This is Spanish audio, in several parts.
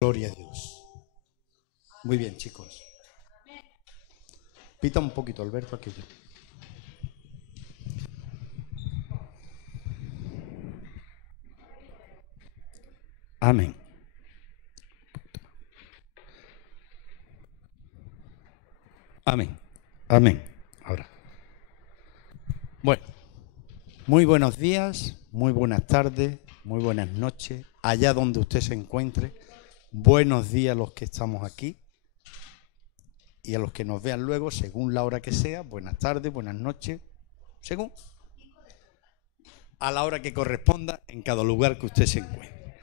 Gloria a Dios. Muy bien, chicos. Pita un poquito, Alberto, aquello. Amén. Amén. Amén. Ahora. Bueno, muy buenos días, muy buenas tardes, muy buenas noches, allá donde usted se encuentre. Buenos días a los que estamos aquí y a los que nos vean luego, según la hora que sea. Buenas tardes, buenas noches, según a la hora que corresponda en cada lugar que usted se encuentre.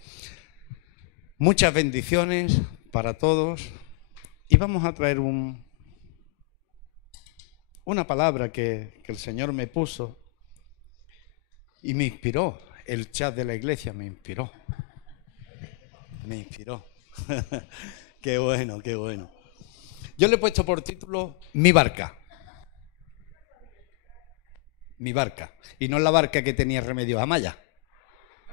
Muchas bendiciones para todos y vamos a traer una palabra que el Señor me puso y me inspiró. El chat de la iglesia me inspiró. Me inspiró. Qué bueno, qué bueno. Yo le he puesto por título Mi barca. Mi barca. Y no la barca que tenía Remedios Amaya.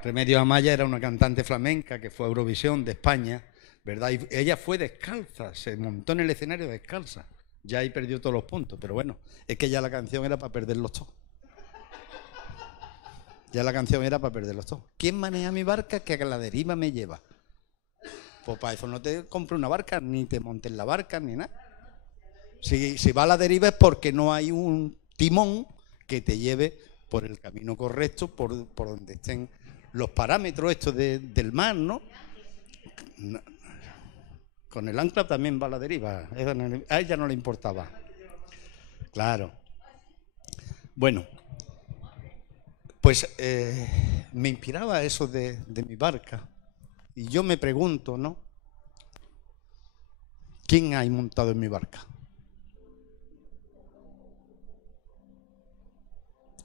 Remedios Amaya era una cantante flamenca que fue a Eurovisión de España, ¿verdad? Y ella fue descalza, se montó en el escenario descalza. Ya ahí perdió todos los puntos, pero bueno, es que ya la canción era para perderlos todos. Ya la canción era para perderlos todos. ¿Quién maneja mi barca que a la deriva me lleva? Pues para eso no te compres una barca, ni te montes la barca, ni nada. Si va a la deriva es porque no hay un timón que te lleve por el camino correcto, por donde estén los parámetros estos del mar, ¿no? Con el ancla también va a la deriva. A ella no le importaba. Claro. Bueno, pues me inspiraba eso de mi barca. Y yo me pregunto, ¿no? ¿Quién hay montado en mi barca?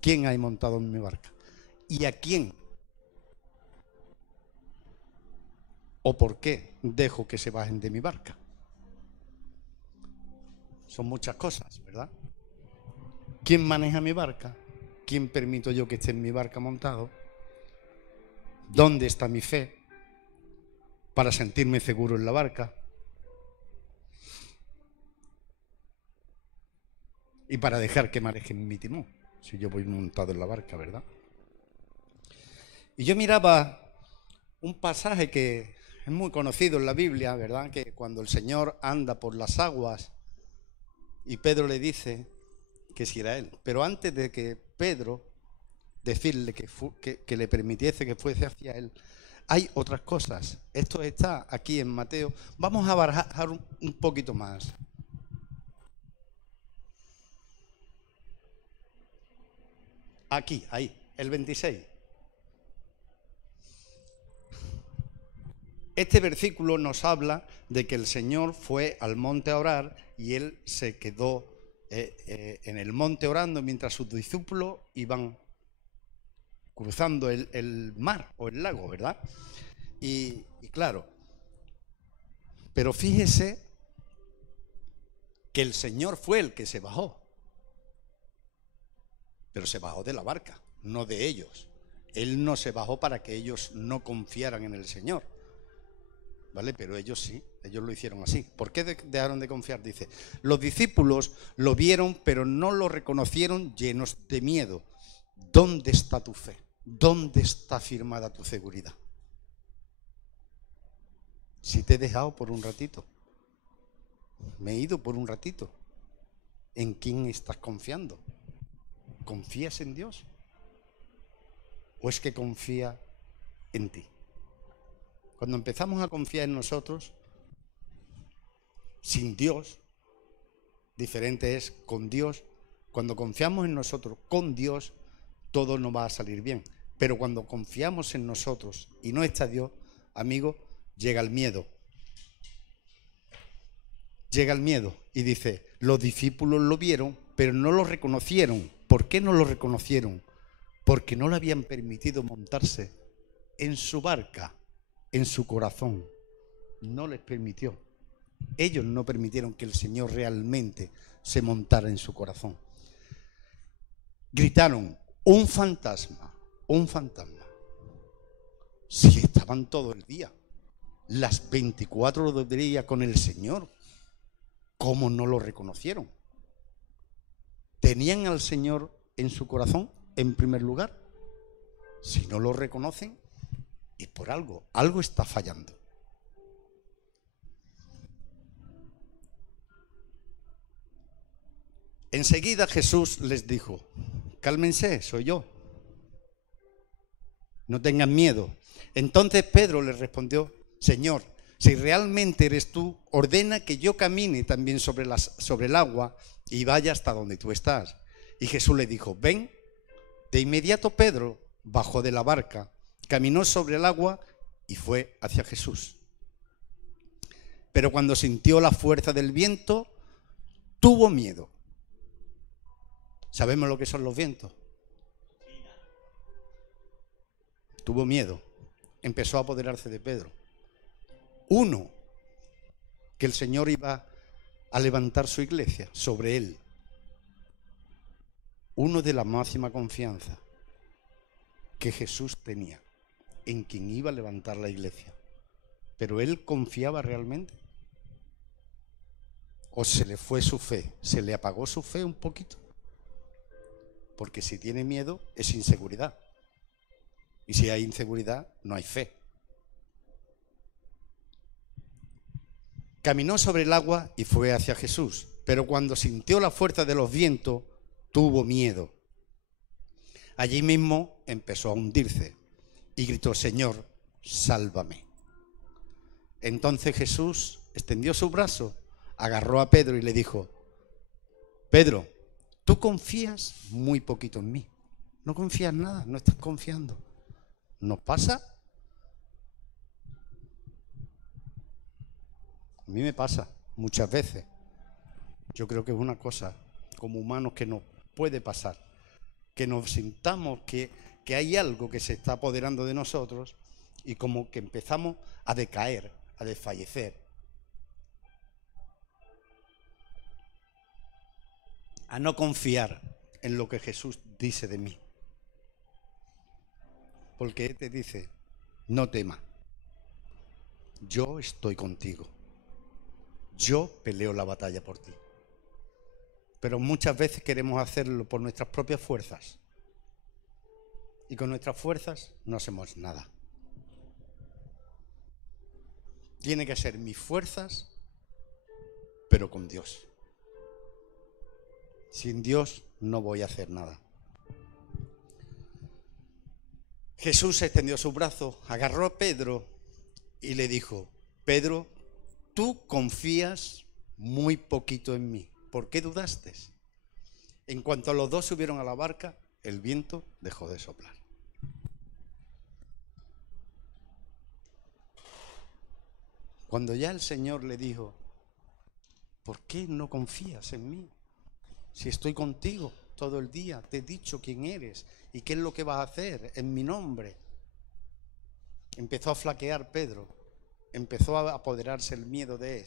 ¿Quién hay montado en mi barca? ¿Y a quién? ¿O por qué dejo que se bajen de mi barca? Son muchas cosas, ¿verdad? ¿Quién maneja mi barca? ¿Quién permito yo que esté en mi barca montado? ¿Dónde está mi fe para sentirme seguro en la barca? Y para dejar que manejen mi timón, si yo voy montado en la barca, ¿verdad? Y yo miraba un pasaje que es muy conocido en la Biblia, ¿verdad? Que cuando el Señor anda por las aguas y Pedro le dice que si era él. Pero antes de que Pedro decirle que le permitiese que fuese hacia él, hay otras cosas. Esto está aquí en Mateo. Vamos a barajar un poquito más. Aquí, ahí, el 26. Este versículo nos habla de que el Señor fue al monte a orar y él se quedó en el monte orando mientras sus discípulos iban cruzando el mar o el lago, ¿verdad? Y claro, pero fíjese que el Señor fue el que se bajó, pero se bajó de la barca, no de ellos. Él no se bajó para que ellos no confiaran en el Señor, ¿vale? Pero ellos sí, ellos lo hicieron así. ¿Por qué dejaron de confiar? Dice, los discípulos lo vieron, pero no lo reconocieron, llenos de miedo. ¿Dónde está tu fe? ¿Dónde está firmada tu seguridad? Si te he dejado por un ratito, me he ido por un ratito, ¿en quién estás confiando? ¿Confías en Dios? ¿O es que confía en ti? Cuando empezamos a confiar en nosotros, sin Dios, diferente es con Dios. Cuando confiamos en nosotros con Dios, todo nos va a salir bien. Pero cuando confiamos en nosotros y no está Dios, amigo, llega el miedo. Llega el miedo y dice, los discípulos lo vieron, pero no lo reconocieron. ¿Por qué no lo reconocieron? Porque no le habían permitido montarse en su barca, en su corazón. No les permitió. Ellos no permitieron que el Señor realmente se montara en su corazón. Gritaron, un fantasma, un fantasma. Si estaban todo el día. las 24 horas del día con el Señor. ¿Cómo no lo reconocieron? ¿Tenían al Señor en su corazón en primer lugar? Si no lo reconocen, es por algo. Algo está fallando. Enseguida Jesús les dijo: cálmense, soy yo. No tengan miedo. Entonces Pedro le respondió: Señor, si realmente eres tú, ordena que yo camine también sobre el agua y vaya hasta donde tú estás. Y Jesús le dijo: ven. De inmediato Pedro bajó de la barca, caminó sobre el agua y fue hacia Jesús. Pero cuando sintió la fuerza del viento, tuvo miedo. ¿Sabemos lo que son los vientos? Tuvo miedo. Empezó a apoderarse de Pedro. Uno, que el Señor iba a levantar su iglesia sobre él. Uno de la máxima confianza que Jesús tenía en quien iba a levantar la iglesia. Pero él confiaba realmente. ¿O se le fue su fe? ¿Se le apagó su fe un poquito? Porque si tiene miedo es inseguridad. Y si hay inseguridad, no hay fe. Caminó sobre el agua y fue hacia Jesús. Pero cuando sintió la fuerza de los vientos, tuvo miedo. Allí mismo empezó a hundirse y gritó: Señor, sálvame. Entonces Jesús extendió su brazo, agarró a Pedro y le dijo: Pedro, tú confías muy poquito en mí. No confías nada, no estás confiando. ¿Nos pasa? A mí me pasa muchas veces. Yo creo que es una cosa como humanos que nos puede pasar. Que nos sintamos que hay algo que se está apoderando de nosotros y como que empezamos a decaer, a desfallecer. A no confiar en lo que Jesús dice de mí. Porque Él te dice: no temas, yo estoy contigo. Yo peleo la batalla por ti. Pero muchas veces queremos hacerlo por nuestras propias fuerzas. Y con nuestras fuerzas no hacemos nada. Tiene que ser mis fuerzas, pero con Dios. Sin Dios no voy a hacer nada. Jesús extendió su brazo, agarró a Pedro y le dijo: Pedro, tú confías muy poquito en mí. ¿Por qué dudaste? En cuanto los dos subieron a la barca, el viento dejó de soplar. Cuando ya el Señor le dijo: ¿por qué no confías en mí? Si estoy contigo todo el día, te he dicho quién eres y qué es lo que vas a hacer en mi nombre. Empezó a flaquear Pedro, empezó a apoderarse el miedo de él,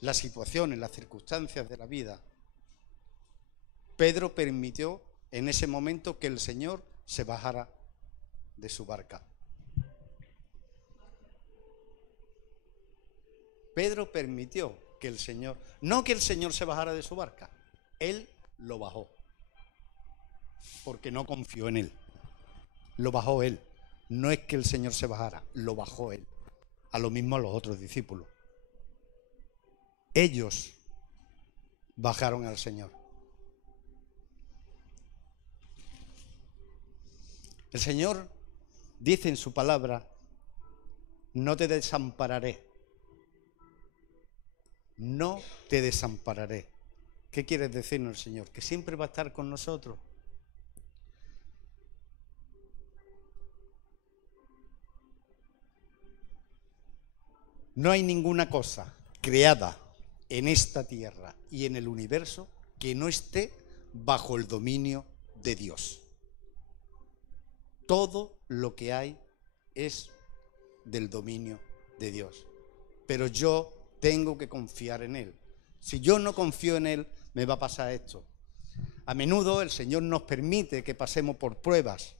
las situaciones, las circunstancias de la vida. Pedro permitió en ese momento que el Señor se bajara de su barca. Pedro permitió que el Señor, no que el Señor se bajara de su barca, él lo bajó, porque no confió en él. Lo bajó él. No es que el Señor se bajara, lo bajó él. A lo mismo a los otros discípulos. Ellos bajaron al Señor. El Señor dice en su palabra: no te desampararé. No te desampararé. ¿Qué quiere decirnos el Señor? Que siempre va a estar con nosotros. No hay ninguna cosa creada en esta tierra y en el universo que no esté bajo el dominio de Dios. Todo lo que hay es del dominio de Dios. Pero yo tengo que confiar en Él. Si yo no confío en Él, me va a pasar esto. A menudo el Señor nos permite que pasemos por pruebas.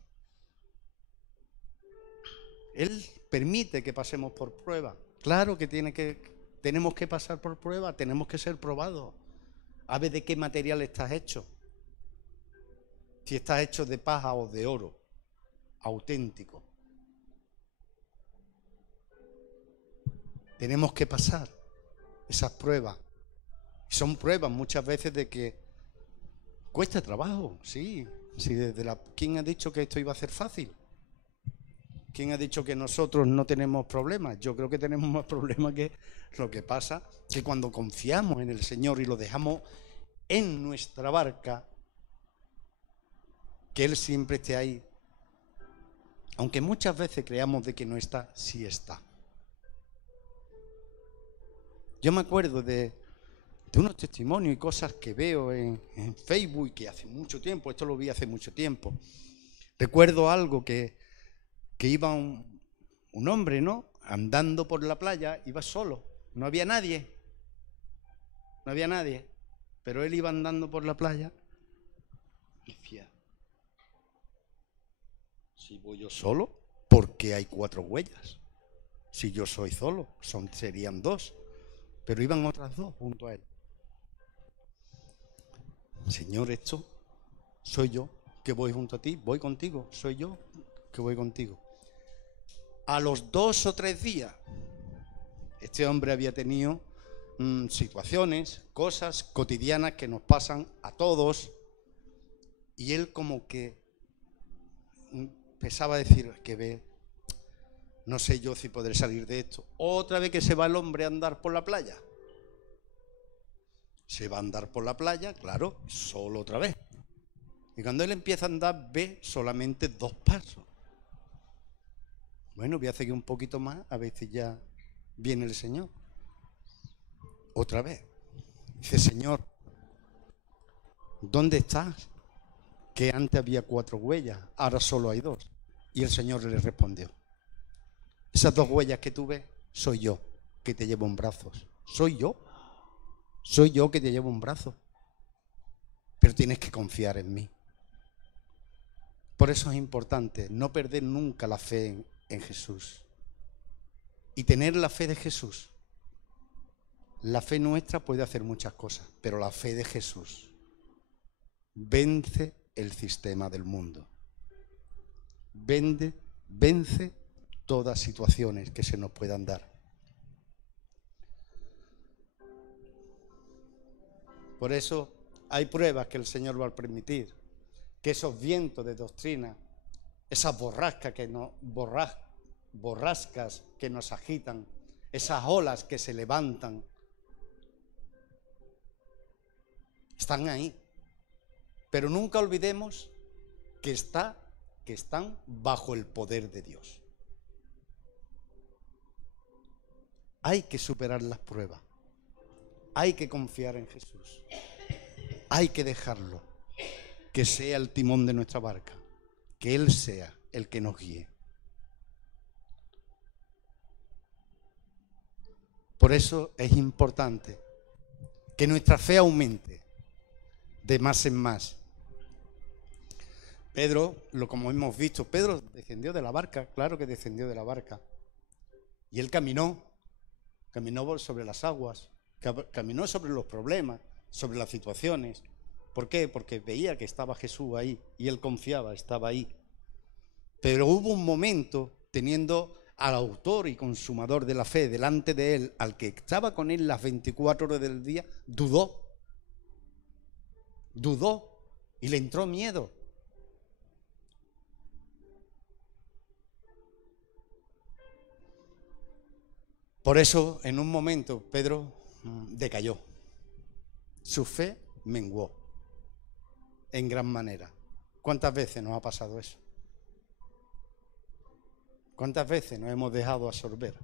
Él permite que pasemos por pruebas. Claro que tenemos que pasar por pruebas, tenemos que ser probados. A ver de qué material estás hecho. Si estás hecho de paja o de oro, auténtico. Tenemos que pasar esas pruebas. Son pruebas muchas veces de que cuesta trabajo, sí. ¿Quién ha dicho que esto iba a ser fácil? ¿Quién ha dicho que nosotros no tenemos problemas? Yo creo que tenemos más problemas que lo que pasa, que cuando confiamos en el Señor y lo dejamos en nuestra barca, que Él siempre esté ahí. Aunque muchas veces creamos de que no está, sí está. Yo me acuerdo de unos testimonios y cosas que veo en Facebook que hace mucho tiempo, esto lo vi hace mucho tiempo. Recuerdo algo que iba un hombre, ¿no? Andando por la playa, iba solo, no había nadie, pero él iba andando por la playa y decía, si voy yo solo, ¿por qué hay 4 huellas? Si yo soy solo, serían 2, pero iban otras 2 junto a él. Señor, esto soy yo que voy junto a ti, voy contigo, soy yo que voy contigo. A los 2 o 3 días, este hombre había tenido situaciones, cosas cotidianas que nos pasan a todos, y él como que empezaba a decir que ve, no sé yo si podré salir de esto. Otra vez que se va el hombre a andar por la playa. Se va a andar por la playa, claro, solo otra vez. Y cuando él empieza a andar, ve solamente 2 pasos. Bueno, voy a seguir un poquito más, a ver si ya viene el Señor. Otra vez. Dice, Señor, ¿dónde estás? Que antes había 4 huellas, ahora solo hay 2. Y el Señor le respondió, esas 2 huellas que tú ves, soy yo que te llevo en brazos. Soy yo que te llevo en brazos. Pero tienes que confiar en mí. Por eso es importante no perder nunca la fe en Jesús. Y tener la fe de Jesús. La fe nuestra puede hacer muchas cosas, pero la fe de Jesús vence el sistema del mundo. Vence todas situaciones que se nos puedan dar. Por eso hay pruebas que el Señor va a permitir, que esos vientos de doctrina, esas borrascas que nos agitan, esas olas que se levantan, están ahí. Pero nunca olvidemos que están bajo el poder de Dios. Hay que superar las pruebas. Hay que confiar en Jesús. Hay que dejarlo, que sea el timón de nuestra barca, que Él sea el que nos guíe. Por eso es importante que nuestra fe aumente de más en más. Pedro, como hemos visto, Pedro descendió de la barca, claro que descendió de la barca. Y él caminó sobre las aguas, caminó sobre los problemas, sobre las situaciones. ¿Por qué? Porque veía que estaba Jesús ahí y él confiaba, estaba ahí. Pero hubo un momento, teniendo al autor y consumador de la fe delante de él, al que estaba con él las 24 horas del día, dudó y le entró miedo. Por eso, en un momento, Pedro decayó. Su fe menguó en gran manera. ¿Cuántas veces nos ha pasado eso? ¿Cuántas veces nos hemos dejado absorber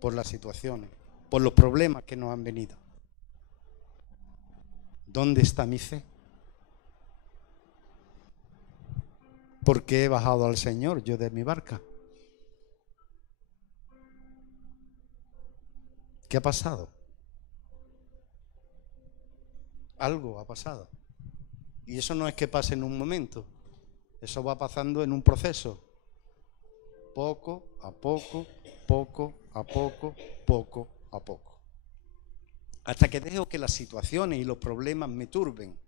por las situaciones, por los problemas que nos han venido? ¿Dónde está mi fe? ¿Por qué he bajado al Señor yo de mi barca? ¿Qué ha pasado? Algo ha pasado. Y eso no es que pase en un momento. Eso va pasando en un proceso. poco a poco, poco a poco, poco a poco. Hasta que dejo que las situaciones y los problemas me turben.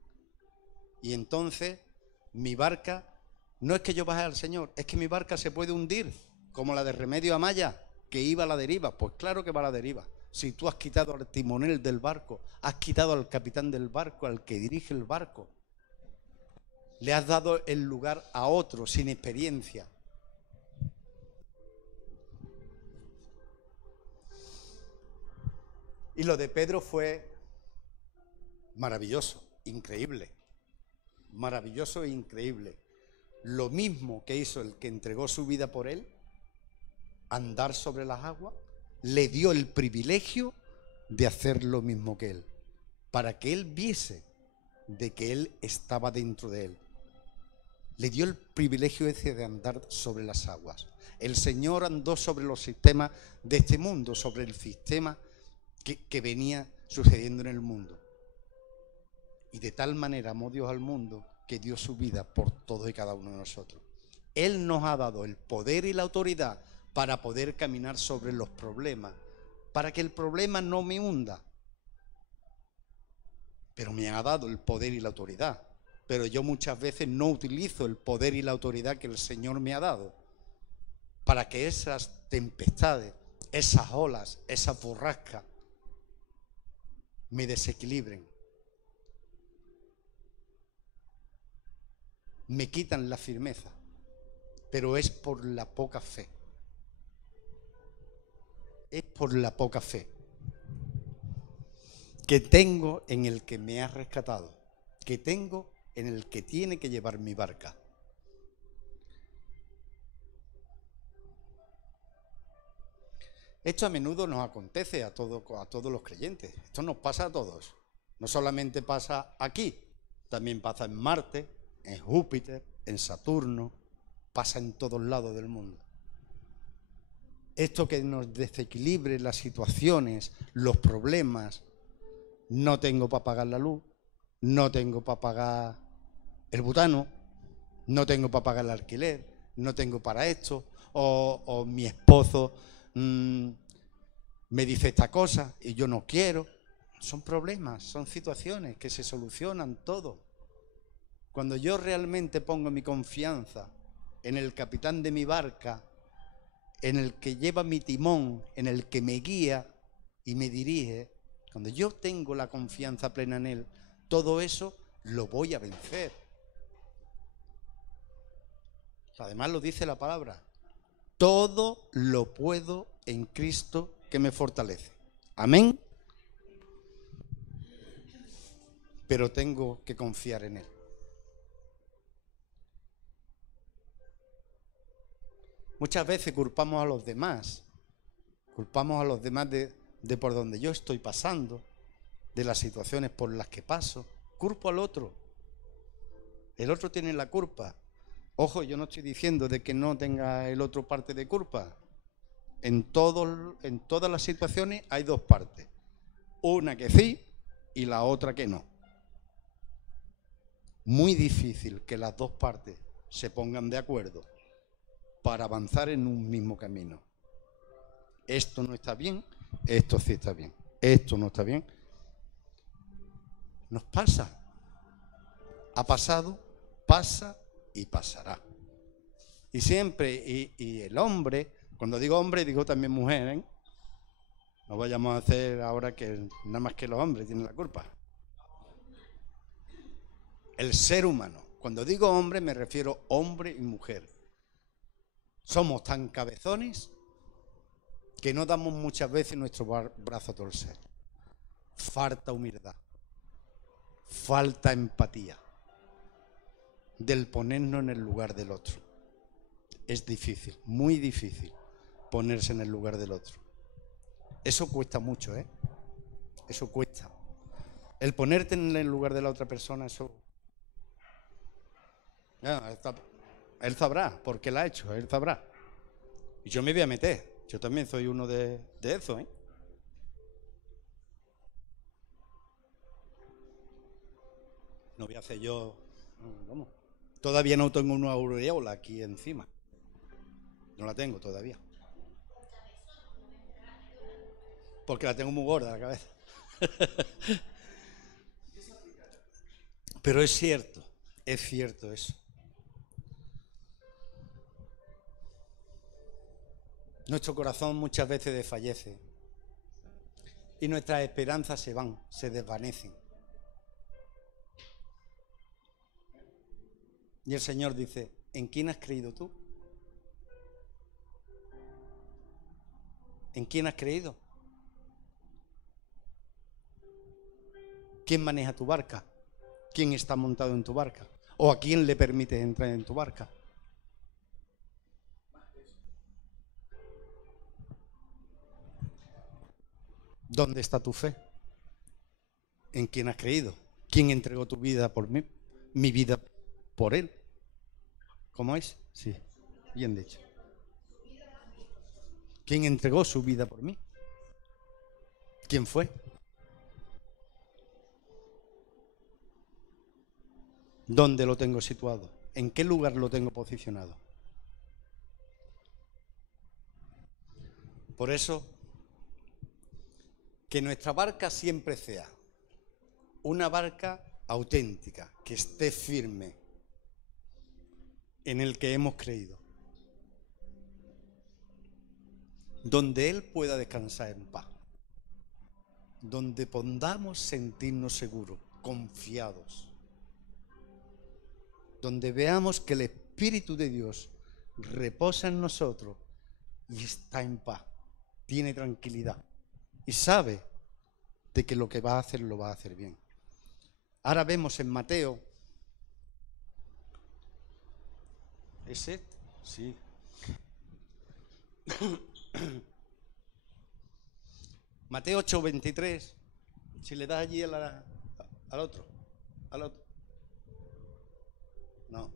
Y entonces mi barca, no es que yo baje al Señor, es que mi barca se puede hundir, como la de Remedio Amaya, que iba a la deriva. Pues claro que va a la deriva. Si tú has quitado al timonel del barco, has quitado al capitán del barco, al que dirige el barco, le has dado el lugar a otro sin experiencia. Y lo de Pedro fue maravilloso, increíble. Maravilloso e increíble. Lo mismo que hizo el que entregó su vida por él, andar sobre las aguas, le dio el privilegio de hacer lo mismo que él, para que él viese de que él estaba dentro de él. Le dio el privilegio ese de andar sobre las aguas. El Señor andó sobre los sistemas de este mundo, sobre el sistema que venía sucediendo en el mundo. Y de tal manera amó Dios al mundo que dio su vida por todos y cada uno de nosotros. Él nos ha dado el poder y la autoridad para poder caminar sobre los problemas, para que el problema no me hunda. Pero me ha dado el poder y la autoridad. Pero yo muchas veces no utilizo el poder y la autoridad que el Señor me ha dado para que esas tempestades, esas olas, esas borrascas me desequilibren, me quitan la firmeza, pero es por la poca fe. Es por la poca fe que tengo en el que me ha rescatado, que tengo en el que tiene que llevar mi barca. Esto a menudo nos acontece a todos los creyentes. Esto nos pasa a todos. No solamente pasa aquí, también pasa en Marte, en Júpiter, en Saturno, pasa en todos lados del mundo. Esto que nos desequilibre las situaciones, los problemas, no tengo para pagar la luz, no tengo para pagar el butano, no tengo para pagar el alquiler, no tengo para esto, o mi esposo me dice esta cosa y yo no quiero. Son problemas, son situaciones que se solucionan todo. Cuando yo realmente pongo mi confianza en el capitán de mi barca, en el que lleva mi timón, en el que me guía y me dirige, cuando yo tengo la confianza plena en él, todo eso lo voy a vencer. Además lo dice la palabra: todo lo puedo en Cristo que me fortalece. Amén. Pero tengo que confiar en él. Muchas veces culpamos a los demás de por donde yo estoy pasando, de las situaciones por las que paso. Culpo al otro. El otro tiene la culpa. Ojo, yo no estoy diciendo de que no tenga el otro parte de culpa. En todas las situaciones hay dos partes. Una que sí y la otra que no. Muy difícil que las dos partes se pongan de acuerdo para avanzar en un mismo camino. Esto no está bien, esto sí está bien. Esto no está bien. Nos pasa. Ha pasado, pasa y pasará. Y siempre, y el hombre, cuando digo hombre, digo también mujer, ¿eh? No vayamos a hacer ahora que nada más que los hombres tienen la culpa. El ser humano. Cuando digo hombre me refiero hombre y mujer. Somos tan cabezones que no damos muchas veces nuestro brazo a torcer. Falta humildad. Falta empatía. Del ponernos en el lugar del otro. Es difícil, muy difícil ponerse en el lugar del otro. Eso cuesta mucho, ¿eh? Eso cuesta. El ponerte en el lugar de la otra persona, eso... Él sabrá por qué lo ha hecho, él sabrá. Y yo me voy a meter. Yo también soy uno de eso, ¿eh? No voy a hacer yo... ¿Cómo? Todavía no tengo una aureola aquí encima. No la tengo todavía. Porque la tengo muy gorda la cabeza. Pero es cierto eso. Nuestro corazón muchas veces desfallece y nuestras esperanzas se van, se desvanecen. Y el Señor dice, ¿en quién has creído tú? ¿En quién has creído? ¿Quién maneja tu barca? ¿Quién está montado en tu barca? ¿O a quién le permites entrar en tu barca? ¿Dónde está tu fe? ¿En quién has creído? ¿Quién entregó tu vida por mí? Mi vida por Él. ¿Cómo es? Sí, bien dicho. ¿Quién entregó su vida por mí? ¿Quién fue? ¿Dónde lo tengo situado? ¿En qué lugar lo tengo posicionado? Por eso, que nuestra barca siempre sea una barca auténtica, que esté firme, en el que hemos creído, donde Él pueda descansar en paz, donde podamos sentirnos seguros, confiados, donde veamos que el Espíritu de Dios reposa en nosotros y está en paz, tiene tranquilidad y sabe de que lo que va a hacer lo va a hacer bien. Ahora vemos en Mateo, ¿es este? Sí. Mateo 8:23, si le das allí al otro, no.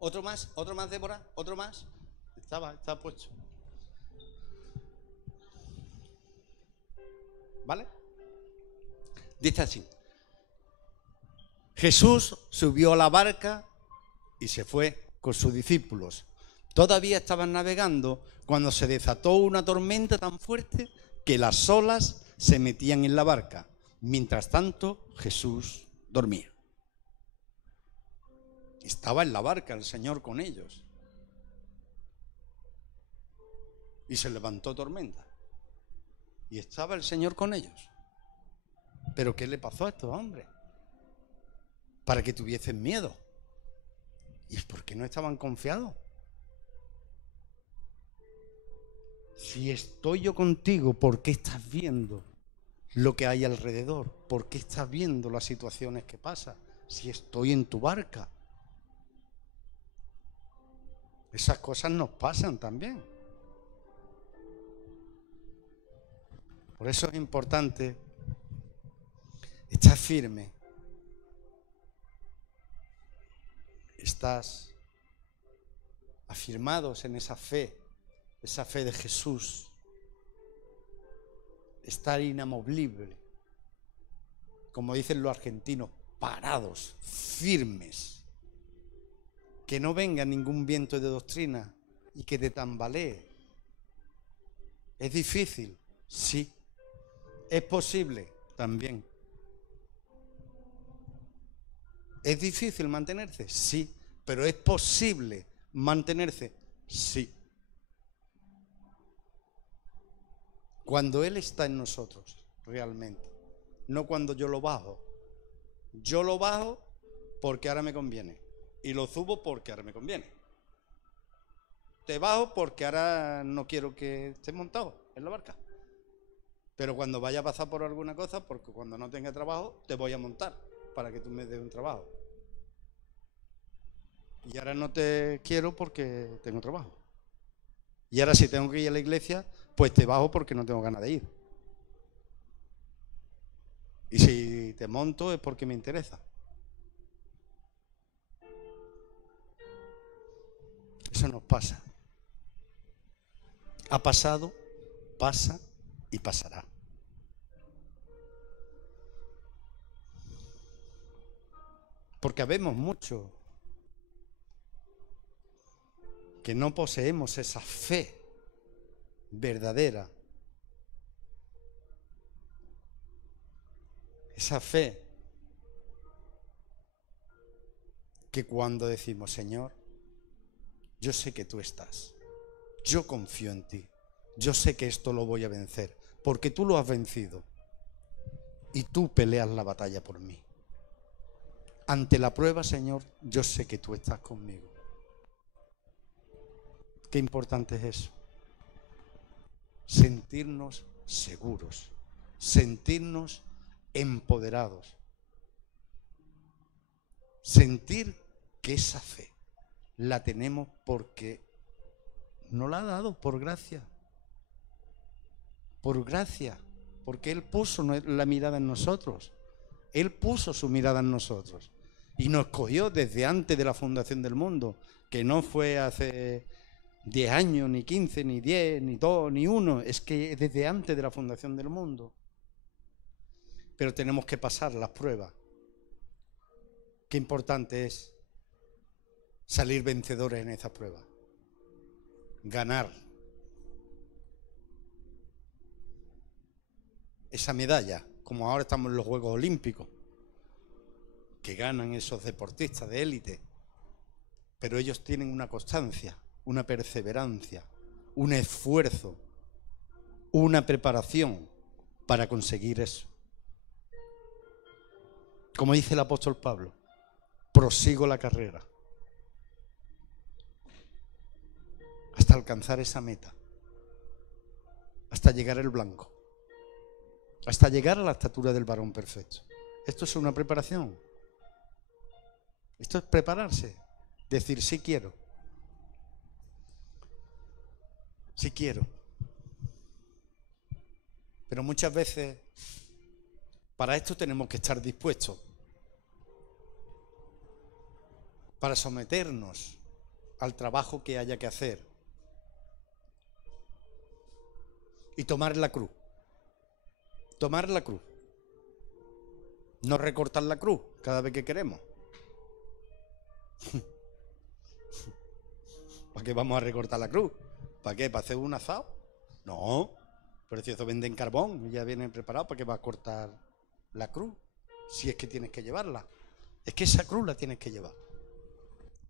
Otro más, Débora, otro más. Estaba puesto. ¿Vale? Dice así. Jesús subió a la barca y se fue con sus discípulos. Todavía estaban navegando cuando se desató una tormenta tan fuerte que las olas se metían en la barca. Mientras tanto, Jesús dormía. Estaba en la barca el Señor con ellos. Y se levantó tormenta. Y estaba el Señor con ellos. ¿Pero qué le pasó a estos hombres? Para que tuviesen miedo. ¿Y por qué no estaban confiados? Si estoy yo contigo, ¿por qué estás viendo lo que hay alrededor? ¿Por qué estás viendo las situaciones que pasan? Si estoy en tu barca. Esas cosas nos pasan también. Por eso es importante estar firme. Estás afirmados en esa fe de Jesús. Estar inamovible, como dicen los argentinos, parados, firmes. Que no venga ningún viento de doctrina y que te tambalee. ¿Es difícil? Sí. ¿Es posible? También. ¿Es difícil mantenerse? Sí. ¿Pero es posible mantenerse? Sí. Cuando Él está en nosotros, realmente. No cuando yo lo bajo. Yo lo bajo porque ahora me conviene. Y lo subo porque ahora me conviene. Te bajo porque ahora no quiero que estés montado en la barca. Pero cuando vaya a pasar por alguna cosa, porque cuando no tenga trabajo, te voy a montar para que tú me des un trabajo. Y ahora no te quiero porque tengo trabajo. Y ahora si tengo que ir a la iglesia, pues te bajo porque no tengo ganas de ir. Y si te monto es porque me interesa. Eso nos pasa. Ha pasado, pasa y pasará. Porque habemos muchos que no poseemos esa fe verdadera. Esa fe que cuando decimos, Señor, yo sé que tú estás, yo confío en ti, yo sé que esto lo voy a vencer, porque tú lo has vencido y tú peleas la batalla por mí. Ante la prueba, Señor, yo sé que tú estás conmigo. Qué importante es eso. Sentirnos seguros, sentirnos empoderados, sentir que esa fe la tenemos porque nos la ha dado por gracia, porque Él puso la mirada en nosotros, Él puso su mirada en nosotros y nos escogió desde antes de la fundación del mundo, que no fue hace 10 años, ni 15, ni 10, ni 2, ni 1, es que desde antes de la fundación del mundo. Pero tenemos que pasar las pruebas. Qué importante es salir vencedores en esas pruebas. Ganar esa medalla, como ahora estamos en los Juegos Olímpicos, que ganan esos deportistas de élite. Pero ellos tienen una constancia, una perseverancia, un esfuerzo, una preparación para conseguir eso. Como dice el apóstol Pablo, prosigo la carrera hasta alcanzar esa meta, hasta llegar al blanco, hasta llegar a la estatura del varón perfecto. Esto es una preparación. Esto es prepararse, decir sí quiero. Sí quiero. Pero muchas veces para esto tenemos que estar dispuestos, para someternos al trabajo que haya que hacer y tomar la cruz. Tomar la cruz. No recortar la cruz cada vez que queremos. ¿Para qué vamos a recortar la cruz? ¿Para qué? ¿Para hacer un asado? No. Pero si eso venden carbón, ya vienen preparados, ¿para qué vas a cortar la cruz? Si es que tienes que llevarla. Es que esa cruz la tienes que llevar.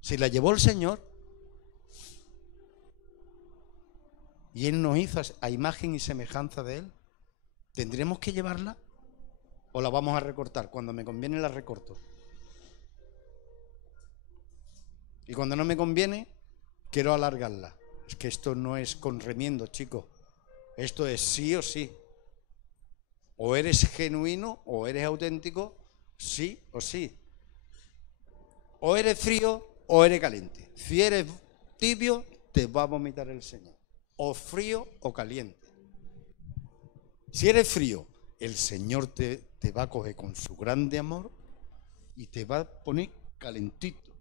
Si la llevó el Señor y Él nos hizo a imagen y semejanza de Él, ¿tendremos que llevarla o la vamos a recortar? Cuando me conviene la recorto. Y cuando no me conviene, quiero alargarla. Es que esto no es con remiendo, chicos. Esto es sí o sí. O eres genuino o eres auténtico, sí o sí. O eres frío o eres caliente. Si eres tibio, te va a vomitar el Señor. O frío o caliente. Si eres frío, el Señor te va a coger con su grande amor y te va a poner calentito.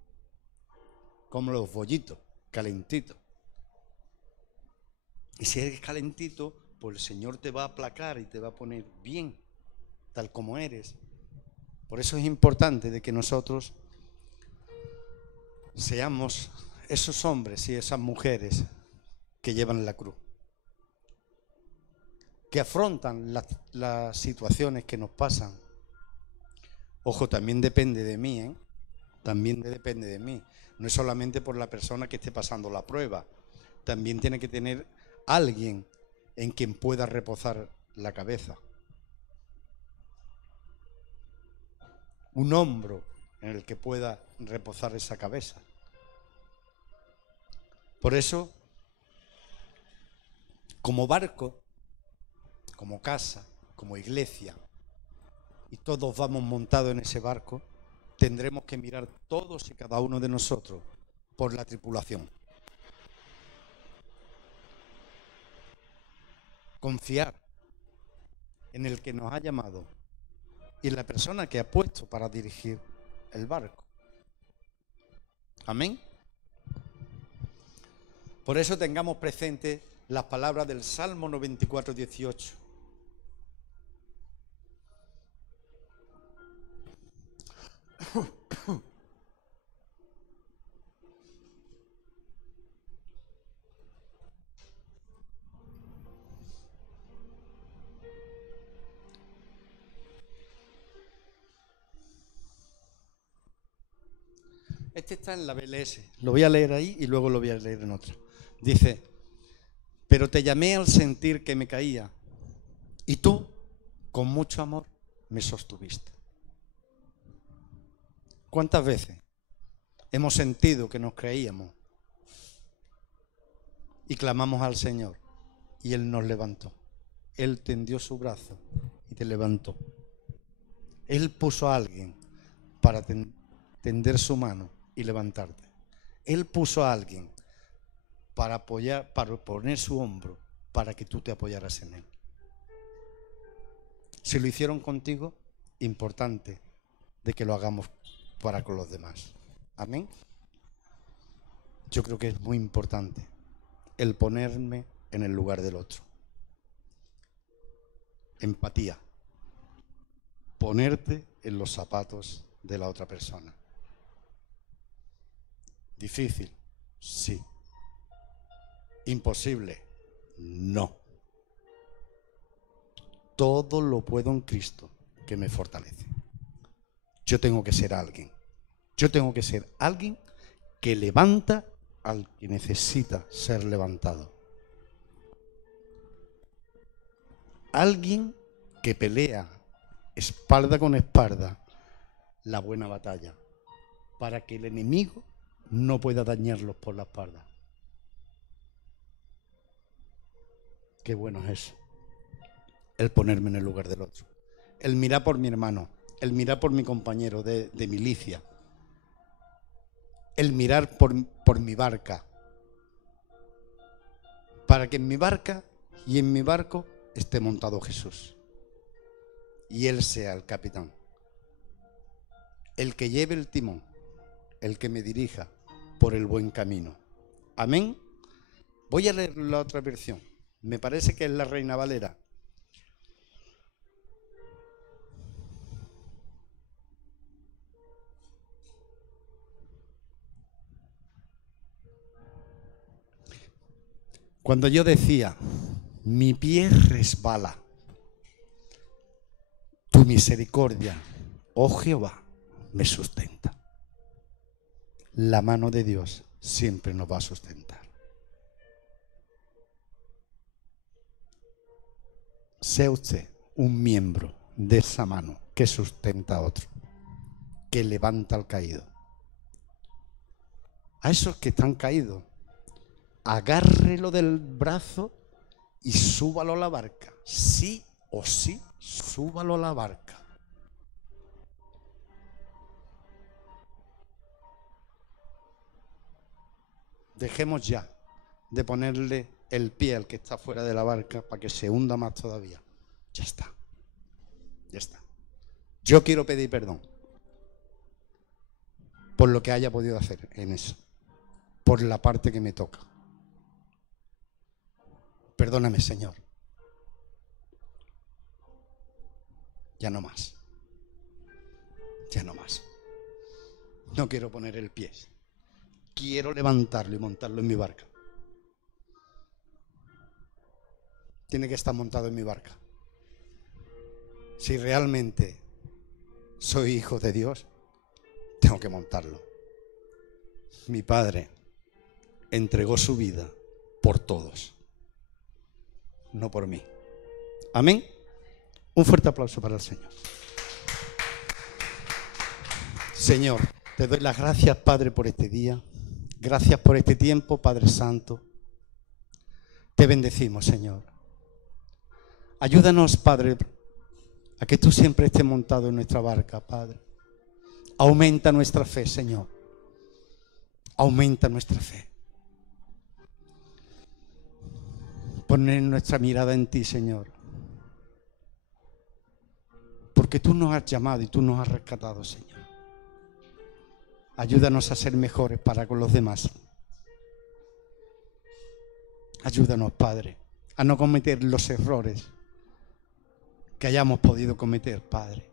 Como los bollitos, calentito. Y si eres calentito, pues el Señor te va a aplacar y te va a poner bien, tal como eres. Por eso es importante de que nosotros seamos esos hombres y esas mujeres que llevan la cruz, que afrontan las situaciones que nos pasan. Ojo, también depende de mí, ¿eh? También depende de mí. No es solamente por la persona que esté pasando la prueba. También tiene que tener alguien en quien pueda reposar la cabeza. Un hombro en el que pueda reposar esa cabeza. Por eso, como barco, como casa, como iglesia, y todos vamos montados en ese barco, tendremos que mirar todos y cada uno de nosotros por la tripulación. Confiar en el que nos ha llamado y en la persona que ha puesto para dirigir el barco. Amén. Por eso tengamos presente las palabras del Salmo 94, 18. Este está en la BLS. Lo voy a leer ahí y luego lo voy a leer en otra. Dice, pero te llamé al sentir que me caía y tú, con mucho amor, me sostuviste. ¿Cuántas veces hemos sentido que nos creíamos y clamamos al Señor y Él nos levantó? Él tendió su brazo y te levantó. Él puso a alguien para tender su mano y levantarte. Él puso a alguien para apoyar, para poner su hombro para que tú te apoyaras en Él. Si lo hicieron contigo, importante de que lo hagamos para con los demás. Amén. Yo creo que es muy importante el ponerme en el lugar del otro. Empatía. Ponerte en los zapatos de la otra persona. ¿Difícil? Sí. ¿Imposible? No. Todo lo puedo en Cristo que me fortalece. Yo tengo que ser alguien. Yo tengo que ser alguien que levanta al que necesita ser levantado. Alguien que pelea espalda con espalda la buena batalla para que el enemigo no pueda dañarlos por la espalda. Qué bueno es eso. El ponerme en el lugar del otro. El mirar por mi hermano. El mirar por mi compañero de milicia. El mirar por mi barca. Para que en mi barca y en mi barco esté montado Jesús. Y Él sea el capitán. El que lleve el timón. El que me dirija por el buen camino. Amén. Voy a leer la otra versión. Me parece que es la Reina Valera. Cuando yo decía, mi pie resbala, tu misericordia, oh Jehová, me sustenta. La mano de Dios siempre nos va a sustentar. Sea usted un miembro de esa mano que sustenta a otro, que levanta al caído. A esos que están caídos, agárrelo del brazo y súbalo a la barca. Sí o sí, súbalo a la barca. Dejemos ya de ponerle el pie al que está fuera de la barca para que se hunda más todavía. Ya está. Ya está. Yo quiero pedir perdón por lo que haya podido hacer en eso, por la parte que me toca. Perdóname, Señor. Ya no más. Ya no más. No quiero poner el pie. Quiero levantarlo y montarlo en mi barca. Tiene que estar montado en mi barca. Si realmente soy hijo de Dios, tengo que montarlo. Mi Padre entregó su vida por todos, no por mí. Amén. Un fuerte aplauso para el Señor. Señor, te doy las gracias, Padre, por este día. Gracias por este tiempo, Padre Santo. Te bendecimos, Señor. Ayúdanos, Padre, a que tú siempre estés montado en nuestra barca, Padre. Aumenta nuestra fe, Señor. Aumenta nuestra fe. Poner nuestra mirada en ti, Señor. Porque tú nos has llamado y tú nos has rescatado, Señor. Ayúdanos a ser mejores para con los demás. Ayúdanos, Padre, a no cometer los errores que hayamos podido cometer, Padre.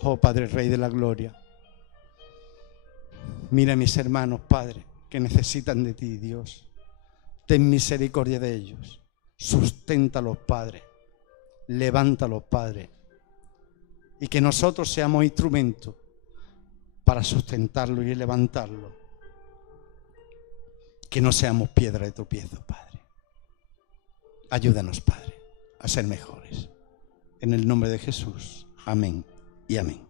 Oh, Padre, Rey de la Gloria. Mira a mis hermanos, Padre, que necesitan de ti, Dios. Ten misericordia de ellos. Susténtalos, Padre. Levántalos, Padre. y que nosotros seamos instrumentos para sustentarlo y levantarlo. Que no seamos piedra de tropiezo, Padre. Ayúdanos, Padre, a ser mejores. En el nombre de Jesús. Amén y amén.